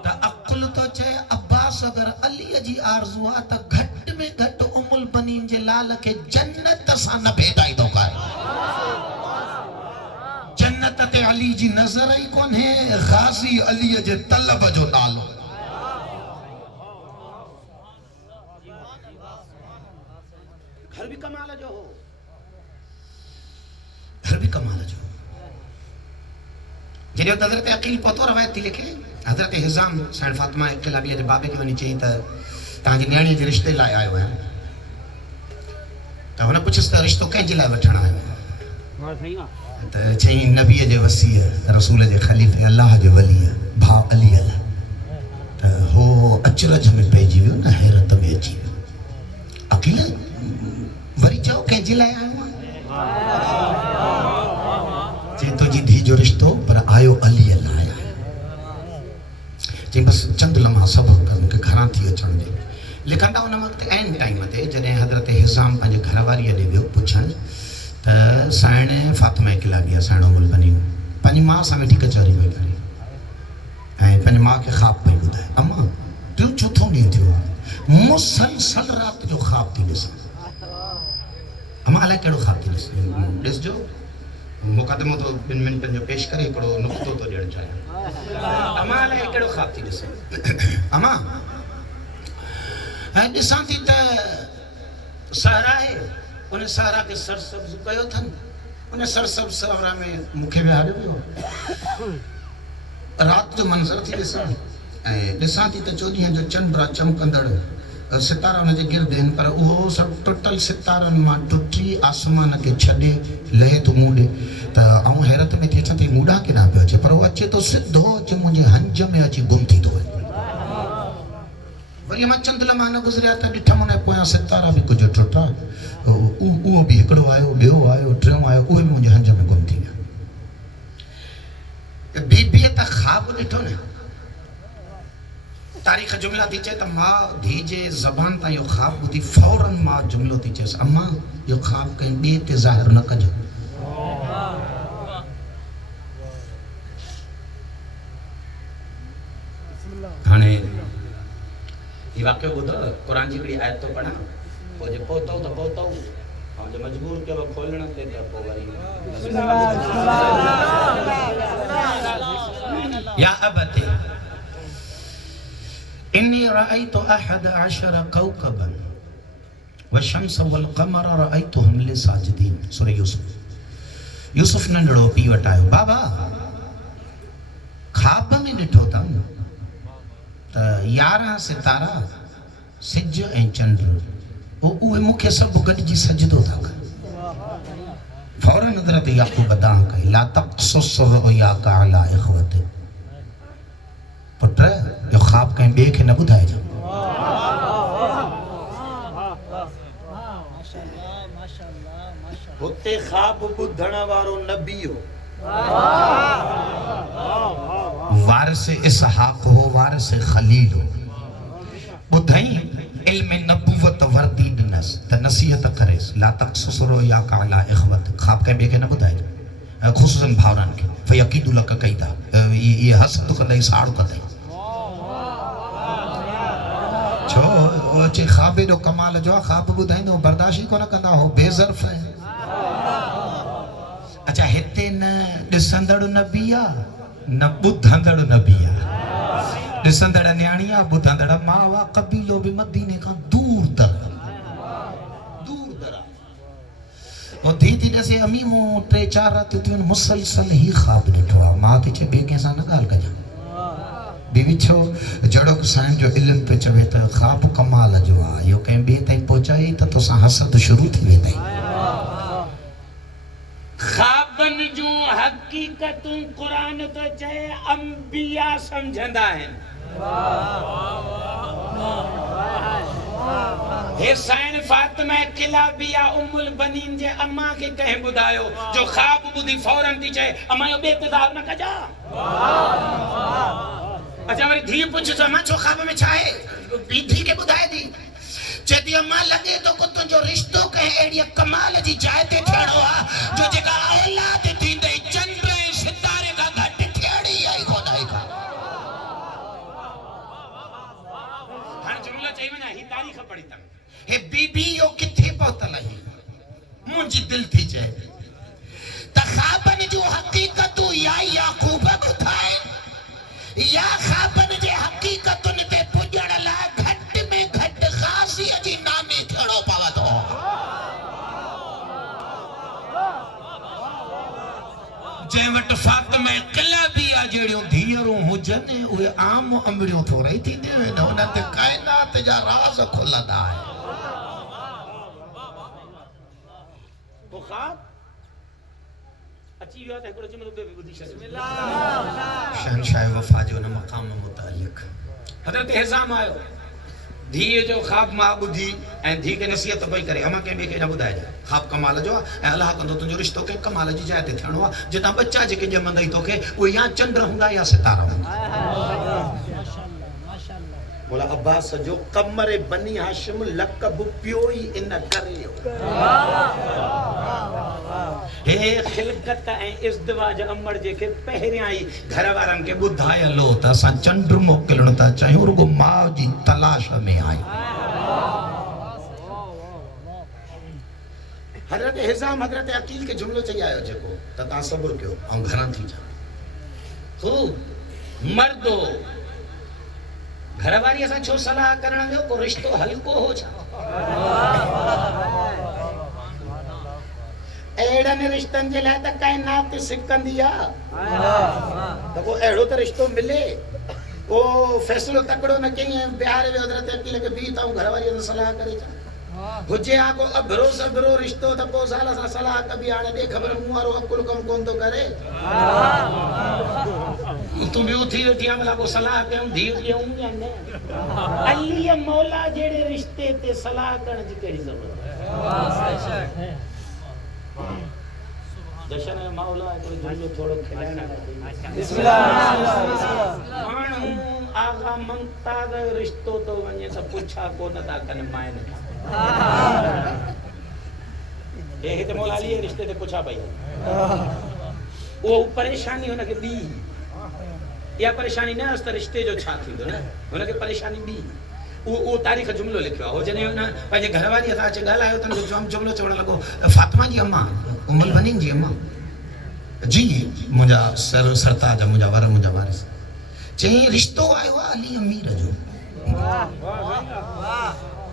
त अक़ुल तो चए अब्बास अगर अलीअ जी आरज़ू आहे त घटि में घटि उमुल बनीन जे लाल खे जन्नत सां न भेटाईंदो काए जन्नत ते अली जी नज़र ई कोन्हे ग़ाज़ी अलीअ जे तलब जो नालो घर भी कमाल जो हो घर भी कमाल जो जॾहिं हज़रत अकील पहुतो रवायत थी लिखे हज़रत हिज़ाम साईं फातिमा किलाबीअ जे बाबे खे वञी चई त तव्हांजी न्याणीअ जे रिश्ते लाइ आयो आहियां त हुन पुछियसि त रिश्तो कंहिंजे लाइ वठणु आयो त चई नबीअ जे वसीअ रसूल जे ख़लीफ़े अल्लाह जे वलीअ भाउ अलीअ लाइ त हो अचरज में पइजी वियो न हैरत में अची वियो अकील वरी चओ कंहिंजे लाइ आयो आहे चई तुंहिंजी آیو علی اللہ آیا چی بس چند لمحہ صبر کرن کہ گھران تھی اچھن دے لیکن دا انہا وقت این ٹائم تے جنہیں حضرت حزام پانچے گھرواری دے بیو پوچھن تا سائنے فاطمہ اکلا گیا سائنوں مل بنی پانچی ماں سامیٹی کچھاری میں کرے پانچی ماں کے خواب پہ گھو دائے اما تو چھتوں نہیں تھیو مسلسل رات جو خواب تھی لسا اما علیہ کیڑو خواب تھی لسا لس جو مقدمہ تو بن منٹن جو پیش کرے کڑو نقطوں تو جڑ جائے اما علیہ کیڑو خواب تھی لسا اما ڈسان تھی تا سہرا ہے انہیں سہرا کے سر سبز کہو تھا انہیں سر سبز سہرا میں مکھے میں آرے بھی ہو رات جو منظر تھی ڈسان تھی تا چودی ہیں جو چند برا چمکندڑ ستارہ انہیں جے گر دین پر وہ سب ٹوٹل ستارہ ماں ٹوٹی آسمان کے چھڑے لہے تو موڑے تا آؤں حیرت میں تھی اچھا تھی موڑا کے نہ پہ اچھے پر وہ اچھے تو سدھ ہو اچھے مجھے ہنج میں اچھے گم تھی تو ہے ولی ماں چند لمحہ نہ گزریا تا ڈٹھا منے پویا ستارہ بھی کچھ ٹوٹا وہ بھی ہکڑو آئے بیو آئے ٹریوں آئے وہ بھی مجھے ہنج میں گم تھی بی بی تا خواب ڈٹھو نے تاریخ جملہ تھی چاہے تا ماں دھیجے زبان تا یہ خواب ہوتی فوراں ماں جملہ تھی چاہے اما یہ خواب کہیں بیتے ظاہر نہ کجو کھانے یہ واقعہ بودھا قرآن جی کڑی آیت تو پڑھا وہ جو پوتاو تو پوتاو اور جو مجبور کیا وہ کھولنا دیتا پواری یا ابتے انی رأیت احد عشر کوکبا والشمس والقمر رأیتهم لساجدین سورہ یوسف نے نڑو پی وٹائیو بابا خواب میں ڈٹھو تا یارہ ستارہ سج این چندر اوہ مکھے سب گڑ جی سجدو تھا فوراں حضرت یعقوب داں کہی لا تقصص رؤیاک علی اخوت پتر یہ خواب کہیں بے کے نہ بدھائے جا ہوتے خواب بدھنا وارو نبی ہو وارث اسحاق ہو وارث خلیل ہو بدھائیں علم نبوت وردی دنس تا نصیحت کریس لا تقصص رؤیاک علی اخوت خواب کہیں بے کے نہ بدھائے جا خصوصاً بھاوران کے فیقیدو لکا قیدہ یہ حسد کر دائی ساڑو کر دائی چھو چے خوابے دو کمال جو خواب بدھائیں دو برداشی کو نہ کنا ہو بے ظرف ہے اچھا ہتے نہ ڈسندڑ نبیہ نہ بدھندڑ نبیہ ڈسندڑ نیانیہ بدھندڑ ماوا قبیلو بھی مدینے کا دور در وہ دھی تھی جیسے امیموں ٹرے چار راتی تھی مسلسل ہی خواب ڈٹھوا ماں تیچے بے کیسا نہ گال کا جا بیوی چھو جڑک سائن جو علم پہ چوے تا خواب کمال جوا یو کہیں بے تائیں پہنچائی تا تو سا حسد شروع تھی لے تائیں خوابن جو حقیقتوں قرآن تو چاہے انبیاء سمجھندہ ہیں حسین فاطمہ کلابیہ ام البنین جے اماں کے کہیں بدھائیو جو خواب بدھی فوراں تھی چاہے اماں یو بے اتدار نہ کجا اچھا میری دھی پوچھو تو اماں چھو خواب میں چاہے دھی کے بدھائے دی چیتی اماں لگے تو کتن جو رشتوں کہیں ایڈیا کمال جی جائتے تھیڑوا جو جگہ اولاد تھی دے چندرے ستارے کا گھٹ تھیڑی آئی خدائی کا ہر جملہ چاہیے میں ہی تاریخ پڑھی تھا ہے بی بی یو کتھے پہتا لہی مجھے دل تھی جائے تخابن جو حقیقتو یا یعقوب بتھائے یا خوابن جے حقیقتو نتے پجڑ لائے گھٹ میں گھٹ خاصی اجی نامی تھڑو پاوا دو جے وٹ فاطمہ کلابیہ جیڑیوں دھیروں ہو جنے اوہ عام امریوں تو رہی تھی دے وے نہ تے کائنات جا راز کھلا دا ہے وہ خواب اچھی بات ہے کڑو جملہ بے بدھی شہنشاہ وفا جو نہ مقام متعلق حضرت حزام آئے धीअ जो ख़्वाब मां ॿुधी ऐं धीअ खे नसीहत पई करे अमा कंहिं ॿिए खे न ॿुधाइजे ख़्वाब कमाल जो आहे ऐं अलाह कंदो तुंहिंजो रिश्तो कंहिं कमाल जी जाइ ते थियणो आहे जितां बच्चा जेके ॼमंदई तोखे उहे या चंड हूंदा या सितारा हूंदा बोला अब्बास जो कमरे बनी हाशिम लक़ब पियो ई इन करे हे खिलकत ऐं इज़्दिवाज अमर जेके पहिरियां ई घर वारनि खे ॿुधायलो त असां चंड मोकिलण था चाहियूं रुगो माउ जी तलाश में आहियूं हज़रत हिज़ाम हज़रत अकील खे जुमिलो चई आयो जेको त तव्हां सब्र कयो ऐं घरां थी जाओ ख़ूब मर्दो घरवारी असां छो सलाह करण वियो को रिश्तो हल्को हो छा अहिड़नि रिश्तनि जे लाइ त काइनात सिकंदी आहे त पोइ अहिड़ो त रिश्तो मिले पोइ फ़ैसिलो तकिड़ो न कई बिहार वियो हज़रत अकील खे बीह त घरवारीअ सां सलाह करे छा हुजे हा को अभरो सबरो रिश्तो त पोइ साल सां सलाह कबी हाणे ॾे ख़बर मूं वारो अकुल कमु कोन थो करे तूं ॿियो थी वेठी आहे भला पोइ सलाह कयूं धीउ ॾियूं या न अलीअ मौला जहिड़े रिश्ते ते सलाह करण जी कहिड़ी ज़रूरत जशन जो मौला हिकिड़ो जुमिलो थोरो खिलाइण माण्हू आगा ममताज़ रिश्तो थो वञे त पुछा कोन था कनि माइनि हे हिते मौला अलीअ रिश्ते ते पुछा पई उहो परेशानी हुनखे ॿी इहा परेशानी न हुअसि त रिश्ते जो छा थींदो न हुनखे परेशानी ॿी उहो तारीख़ जुमिलो लिखियो आहे हो जॾहिं हुन पंहिंजे घरवारीअ सां अची ॻाल्हायो त जुमिलो चवणु लॻो फातिमा जी अम्मा उमल बनी जी अम्मा जी मुंहिंजा सरताज मुंहिंजा वर मुंहिंजा वारिस चई रिश्तो आयो आहे अली अमीर जो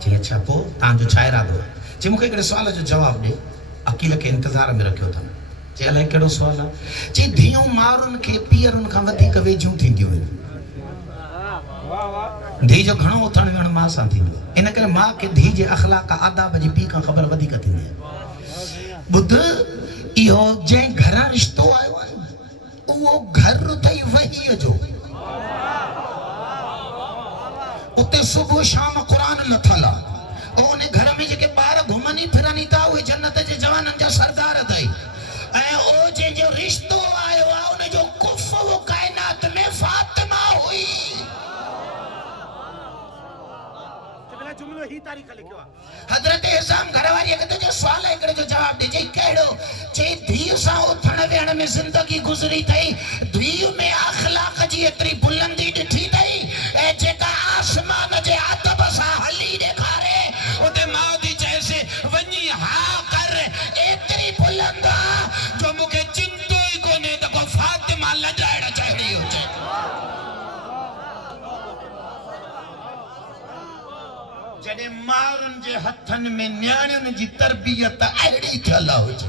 चई अच्छा पोइ तव्हांजो छा इरादो आहे चई मूंखे हिकिड़े सुवाल जो जवाबु ॾे अकील खे इंतज़ार में रखियो अथनि चई अलाए कहिड़ो सुवाल आहे चई धीअरूं माउरुनि खे पीअरुनि खां वधीक वेझियूं थींदियूं आहिनि धीउ जो घणो उथण वेहण माउ सां थींदो आहे इन करे माउ खे धीउ जे अख़लाक आदाब जी पीउ खां ख़बर वधीक थींदी आहे ॿुध इहो जंहिं घरां रिश्तो आयो आहे उहो घर अथई वहीअ जो उते सुबुह शाम क़ुरान लथल आहे उन घर में जेके ॿार घुमनि फिरनि था उहे जन्नत जे जवाननि जा सरदार अथई ऐं ओ जंहिंजो रिश्तो आयो आहे उन जो कुफ़ काइनात में फातिमा हुई जुमिलो ही तारीख़ लिखियो आहे हज़रत हिज़ाम घरवारीअ खे तुंहिंजे सुवाल हिकिड़े जो जवाबु ॾे चई कहिड़ो चई धीउ सां उथण वेहण में ज़िंदगी गुज़री अथई धीउ में अख़लाक जी एतिरी बुलंदी ॾिठी अथई ऐं जेका आसमान जे अदब सां हली ॾेखारे उते माउ थी चएसि वञी हा कर एतिरी बुलंद आहे जो मूंखे चिंतो ई कोन्हे त को फातिमा लॼाइण जहिड़ी हुजे जॾहिं माउरुनि जे हथनि में न्याणियुनि जी तरबियत अहिड़ी थियल हुजे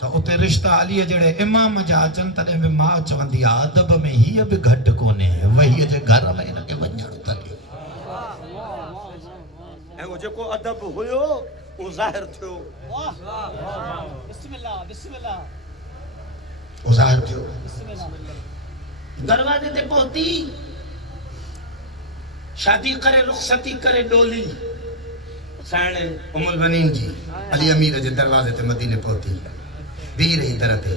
त उते रिश्ता अलीअ जहिड़े इमाम जा अचनि तॾहिं बि माउ चवंदी आहे अदब में हीअ बि घटि कोन्हे वहीअ जे घर में हिनखे वञणु तॾहिं ऐं उहो जेको अदब हुयो उहो ज़ाहिर थियो उहो ज़ाहिर थियो दरवाज़े ते पहुती शादी करे रुखसती करे डोली साण उमुल बनीन जी अली अमीर जे दरवाजे ते मदीने पहुती बीह रही दर ते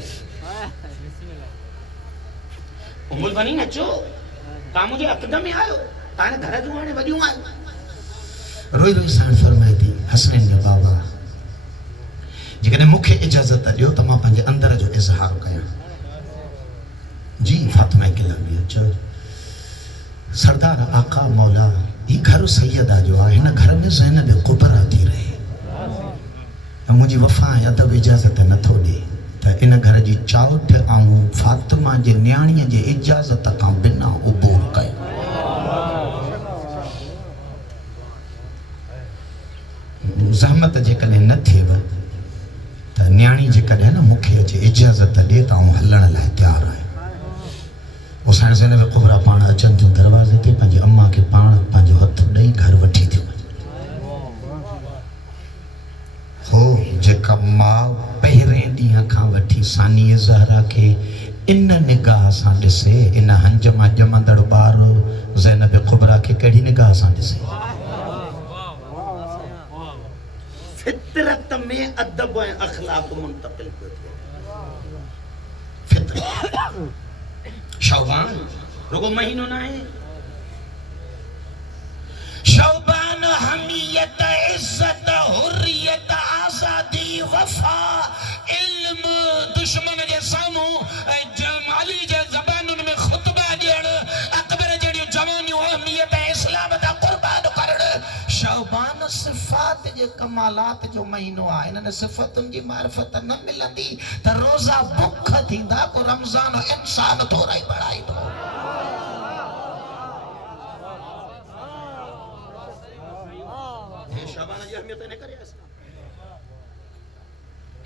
उमुल बनीन अचो तव्हां मुंहिंजे अक़दम में आयो तव्हां घर जूं हाणे वॾियूं आहियो रोई रोई साण फरमाए थी हसनैन जो बाबा जेकॾहिं मूंखे इजाज़त ॾियो त मां पंहिंजे अंदर जो इज़हार कयां जी फातिमा किलामी चओ सरदार आका मौला ये घर सैयदा जो है हिन घर में ज़ैनब कुबरा थी रहे मुझी वफ़ा अदब इजाज़त न थो ॾे त इन घर जी चाउठ ऐं फातिमा जे न्याणीअ जे इजाज़त खां बिना उबूर कयो ज़हमत जेकॾहिं न थिएव त न्याणी जेकॾहिं न मूंखे अचे इजाज़त ॾे त आउं हलण लाइ तयारु आहियां वो साइड से ने कुबरा पाण अचनि थियूं दरवाज़े ते पंहिंजी अम्मा खे पाण पंहिंजो हथ ॾेई घर वठी थियूं हो जेका माउ पहिरें ॾींहं खां वठी सानीअ ज़हरा खे ان نگاہ سان ॾिसे इन हंज मां ॼमंदड़ ॿार ज़ैनब कुबरा खे कहिड़ी निगाह सां ॾिसे फितरत में अदब ऐं अखलाक मुंतकिल पियो थिए फितरत शौबान रुगो महीनो न आहे शौबान हमीयत इज्जत हुर्रियत आज़ादी वफा इल्म दुश्मन जे साम्हूं जमाली जे ज़बानुनि में ख़ुतबा ॾियण अकबर जहिड़ियूं जवानियूं अहमियत इस्लाम दा क़ुर्बान करण शौबान सिफ़ात जे कमालात जो महीनो आहे इन्हनि सिफ़तुनि जी मारिफत न मिलंदी त रोज़ा बुख थींदा को रमज़ान इंसान थोरा ई बढ़ाईंदो शौबान जी अहमियत न करे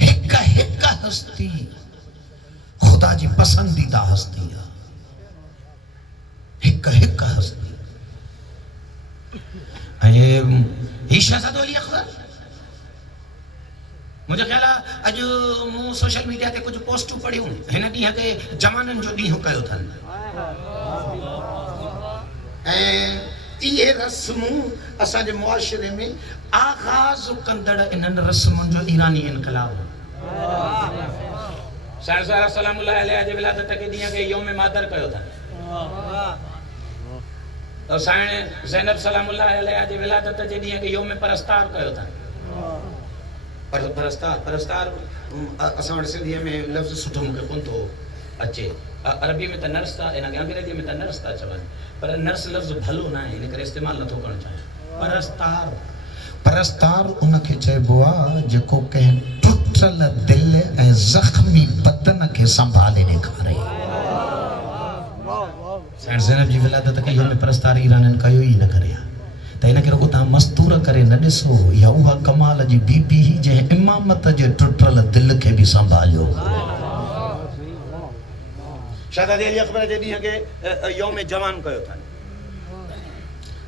हिक हस्ती खुदा जी पसंदीदा हस्ती है हिक हस्ती ये शहज़ादो अली अकबर मुझे ख्याल आहे अॼु मूं सोशल मीडिया ते कुझु पोस्टूं पढ़ियूं हिन ॾींहं खे जवाननि जो ॾींहुं कयो अथनि ऐं इहे रस्मूं असांजे मुआशिरे में आगाज़ कंदड़ इन्हनि रस्मुनि जो ईरानी इनकलाब साहिब सलामुल्लाह अलैहि जे विलादत के ॾींहं खे यौम मादर कयो अथनि और साईं ज़ैनब सलामुल्लाह अलैहि जे विलादत जे ॾींहं खे यौम परस्तार कयो अथनि परस्तार असां वटि सिंधीअ में लफ़्ज़ सुठो मूंखे कोन थो अचे अरबी में त नर्स था हिन खे अंग्रेज़ी में त नर्स था चवनि पर नर्स लफ़्ज़ भलो न आहे इन करे इस्तेमालु नथो करणु चाहियां परस्तार उनखे चइबो आहे जेको कंहिं टुटल दिलि ऐं ज़ख़्मी बदन खे संभाले ॾेखारे साईं ज़ैनब जी विलादत खे यौम परस्तार ईराननि कयो ई न करे त इन करे रुगो तव्हां मस्तूर करे न ॾिसो या उहा कमाल जी बीबी ही जंहिं इमामत जे टुटल दिलि खे बि संभालियो शहज़ादे अली अकबर जे ॾींहं खे यौम जवान कयो अथनि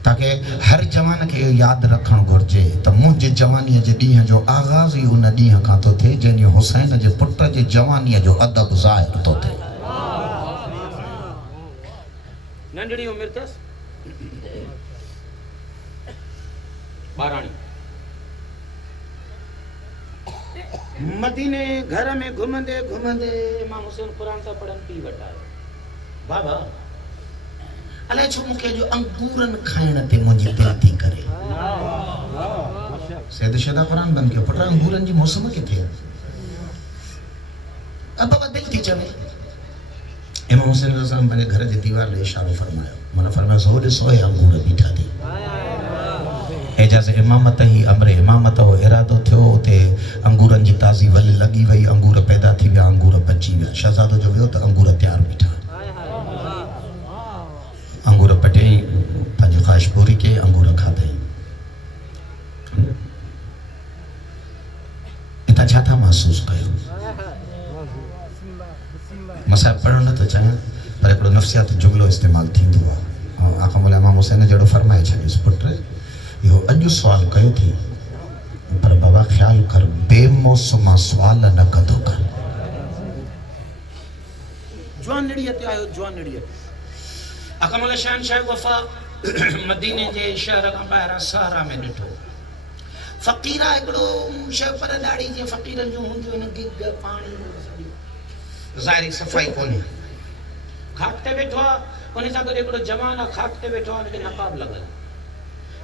ताकि हर जवान खे यादि रखणु घुरिजे त मुंहिंजे जवानीअ जे ॾींहं जो आगाज़ ई उन ॾींहं खां थो थिए जंहिं ॾींहुं हुसैन जे पुट जे जवानीअ जो अदब ज़ाहिर थो थिए नंढड़ी उमिरि अथसि ॿाराणी मदीने घर में घुमंदे घुमंदे इमाम हुसैन क़ुरान था पढ़नि पी वटि आयो बाबा अलाए छो मूंखे जो अंगूरनि खाइण ते मुंहिंजी दिलि थी करे सैयद शदा क़ुरान बंदि कयो पुट अंगूरनि जी मौसम किथे अब बाबा दिलि थी चवे इमाम हुसैन रज़ा पंहिंजे घर जे दीवार ॾे इशारो फरमायो माना फरमायो सो ॾिसो हे अंगूर बीठा थी एजाज़ इमामत ही अमरे इमामत हो इरादो थियो उते अंगूरनि जी ताज़ी वल लॻी वई अंगूर पैदा थी विया अंगूर बची विया शहज़ादो जो वियो त अंगूर तयारु बीठा अंगूर पटियई पंहिंजी ख़्वाहिश पूरी कई अंगूर खाधई इतां छा था महसूस कयो मसा पढ़णु नथो चाहियां पर हिकिड़ो नफ़्सियाती जुमिलो इस्तेमालु थींदो आहे आखा मौला इमाम हुसैन जहिड़ो फरमाए छॾियोसि पुट इहो अॼु सुवाल कयो थी पर बाबा ख़्यालु कर बेमौसमा सुवाल न कंदो कर जवानड़ीअ ते आयो जवानड़ीअ आका मौला शहनशाह वफ़ा मदीने जे शहर खां ॿाहिरां सहारा में ॾिठो फ़क़ीर आहे हिकिड़ो शइ पर ॾाढी जीअं फ़क़ीरनि जूं हूंदियूं आहिनि गिग पाणी ज़ाहिरी सफ़ाई कोन्हे खाक ते वेठो आहे उन सां गॾु हिकिड़ो जवान आहे खाक ते वेठो आहे हुनखे नक़ाब लॻल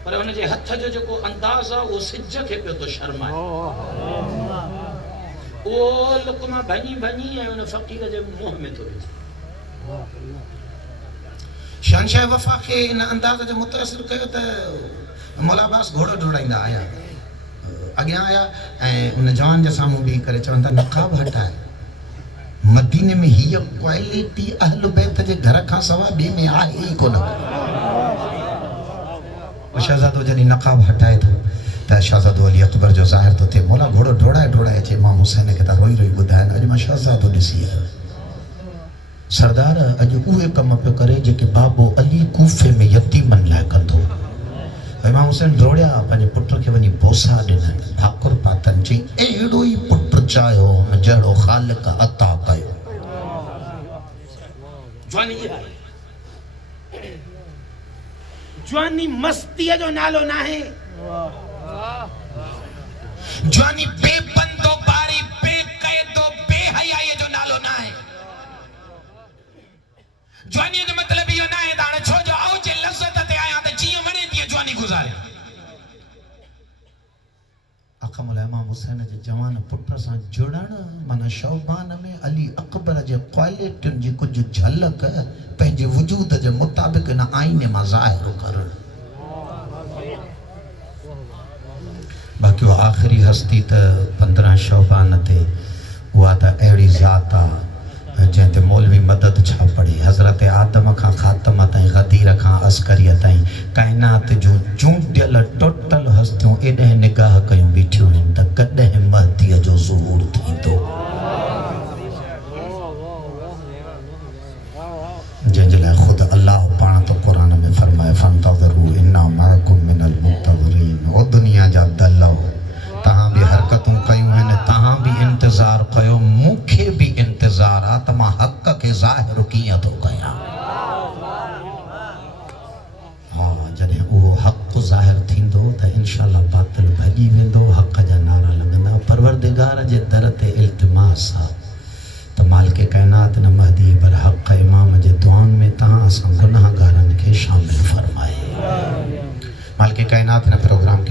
पर हुनजे हथ जो जेको अंदाज़ आहे उहो सिज खे पियो थो शर्माए उहो लुकमा भञी भञी ऐं हुन फ़क़ीर जे मुंहं में थो विझे शहनशाह वफ़ा खे इन अंदाज़ जो मुतासिर कयो त मौला अब्बास घोड़ो डोड़ाईंदा आया अॻियां आया ऐं उन जवान जे साम्हूं बीही करे चवनि था नक़ाब हटाए मदीने में हीअ क्वालिटी अहल बैत जे घर खां सवाइ ॿिए में आहे ई कोन शहज़ादो जॾहिं नक़ाब हटाए थो त शहज़ादो अली अकबर जो ज़ाहिर थो थिए मौला घोड़ो डोड़ाए डोड़ाए अचे इमाम हुसैन खे त रोई रोई ॿुधाइनि अॼु मां शहज़ादो ॾिसी आयो सरदार अॼु उहे कम पियो करे जेके बाबो अली कूफे में यतीमनि लाइ कंदो इमाम हुसैन दौड़िया पंहिंजे पुट खे वञी बोसा ॾिननि ठाकुर पातनि चई अहिड़ो ई पुटु चाहियो जहिड़ो ख़ालिक अता कयो جوانی یہ ہے جوانی مستی جو نالو نہ ہے جوانی بے بندو باری بے قیدو بے حیائی جو نالو نہ ہے جوانی جو مطلب یہ نہ ہے داڑے چھو جو آؤ جے لذت تے آیا تے چیئے وڑے دیئے جوانی گزارے اقام الامام حسین جے جوان پٹر سان جڑن مانا شوبان میں علی اکبر جے کوالٹن جی کچھ جھلک پہنجے وجود جے مطابق نہ آئینے میں ظاہر کرن باقی وہ آخری ہستی تا 15 شوبان تے ہوا تا ایڑی ذاتا جن تے مولوی مدد چھا پڑی حضرت آدم کا خاتمہ تائیں غدیر کا عسکریہ تائیں کائنات جو چونڈیل ٹوٹل ہستیوں ایڈہ نگاہ کیوں بیٹھیوں ہیں تا کدہ مہدی جو ظہور تھی تو جن جلے خود اللہ پانا تو قرآن میں فرمائے فانتظروا انا معکم من المنتظرین او دنیا جا دلو تہاں بھی حرکتوں کیوں ہیں تہاں بھی انتظار کیوں مکھے بھی انتظار آتما حق کے ظاہر کیت ہو گیا ہاں جنہیں وہ حق ظاہر تھیندو تا انشاءاللہ باطل بھجی ویندو حق جا نعرہ لگندا پروردگار جے در تے التماس تو مالک کائنات نہ مہدی برحق امام جے دعان میں تہاں اساں گناہ گارن کے شامل فرمائے مالک کائنات نے پروگرام کے